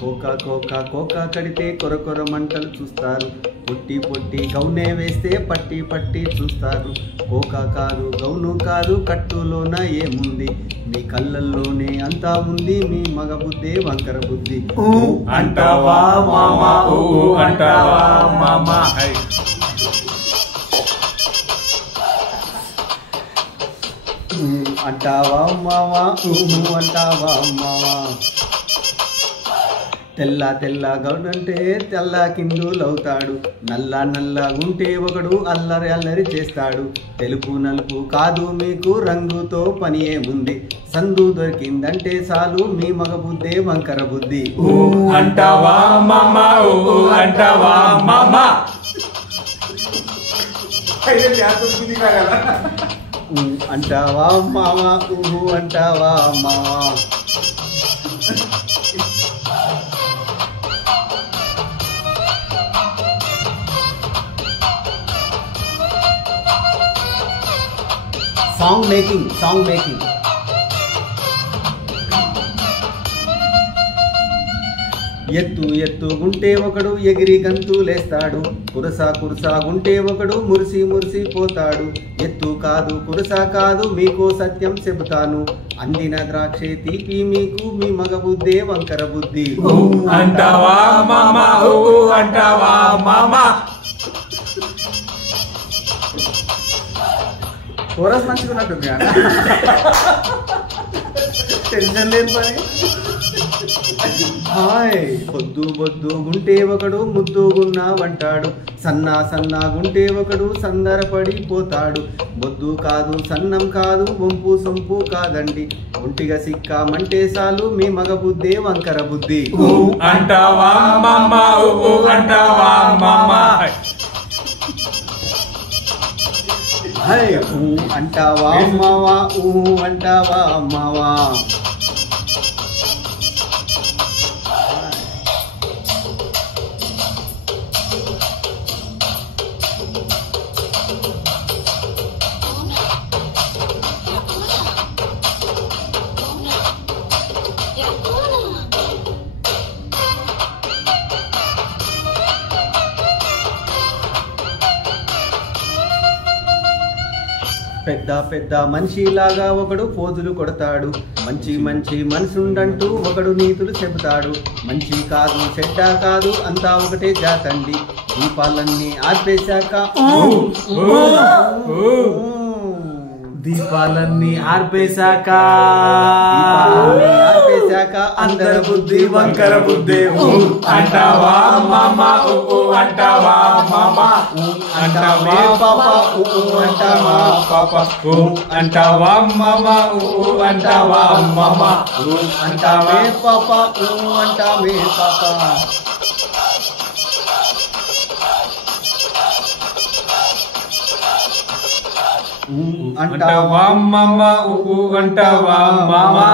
Cocoa cocoa cocoa కడితే కొర మంటలు చూస్తారు, పొట్టి పొట్టి గౌనే వేస్తే పట్టి పట్టి చూస్తారు. కోకా కాదు గౌను కాదు కట్టులోన ఏముంది, మీ కళ్ళల్లోనే అంతా ఉంది, మీ మగ బుద్ధి వంకర బుద్ధి. అంటావా మామా అంటావా మామా అంటావా మావా అంటావా మావా. తెల్ల తెల్ల గౌడంటే తెల్ల కిందులవుతాడు, నల్ల నల్లగుంటే ఒకడు అల్లరి అల్లరి చేస్తాడు. తెలుపు నలుపు కాదు మీకు రంగుతో పని ఏముంది, సందు దొరికిందంటే చాలు మీ మగ బుద్ధే వంకర బుద్ధి. అంటావా మామా అంటావా మామా. అంటావా మావా అంటావా మావా. Song making. ఎత్తు గుంటే ఒకడు ఎగిరి గంతులేస్తాడు, కురసా గుంటే ఒకడు మురిసి పోతాడు. ఎత్తు కాదు కురసా కాదు మీకు సత్యం చెబుతాను, అందిన ద్రాక్షే తీపి మీకు మీ మగ బుద్ధే వంకర బుద్ధి. అంటావా మామా అంటావా మామా. కోరస్ మంచిగున్నట్టుంది కదా, టెన్షన్ లేదు పని. హాయ్ బొద్దు గుంటే ఒకడు ముద్దుగున్నావంటాడు, సన్నా గుంటే ఒకడు సందరపడిపోతాడు. బొద్దు కాదు సన్నం కాదు వంపు సొంపు కాదండి, ఒంటిగా సిక్కామంటే చాలు మీ మగ బుద్ధే వంకర బుద్ధి. అంటావా మామా అంటావా మామా. హాయ్ అంటావా మావా అంటావా మావా. పెద్ద మనిషిలాగా ఒకడు పోజులు కొడతాడు, మంచి మనసుండంటూ ఒకడు నీతులు చెబుతాడు. మంచి కాదు చెడ్డ కాదు అంతా ఒకటే జాతండి, దీపాలన్నీ ఆర్పేశాక అందర బుద్ధి వంకర బుద్ధి. అంటావా మామా అంటావా మామా. అంటావా పాపా అంటావా పాపా. అంటావా మామా అంటావా మామా. అంటావే పాపా అంటావే పాపా. అంటావా మామా అంటావా మామా.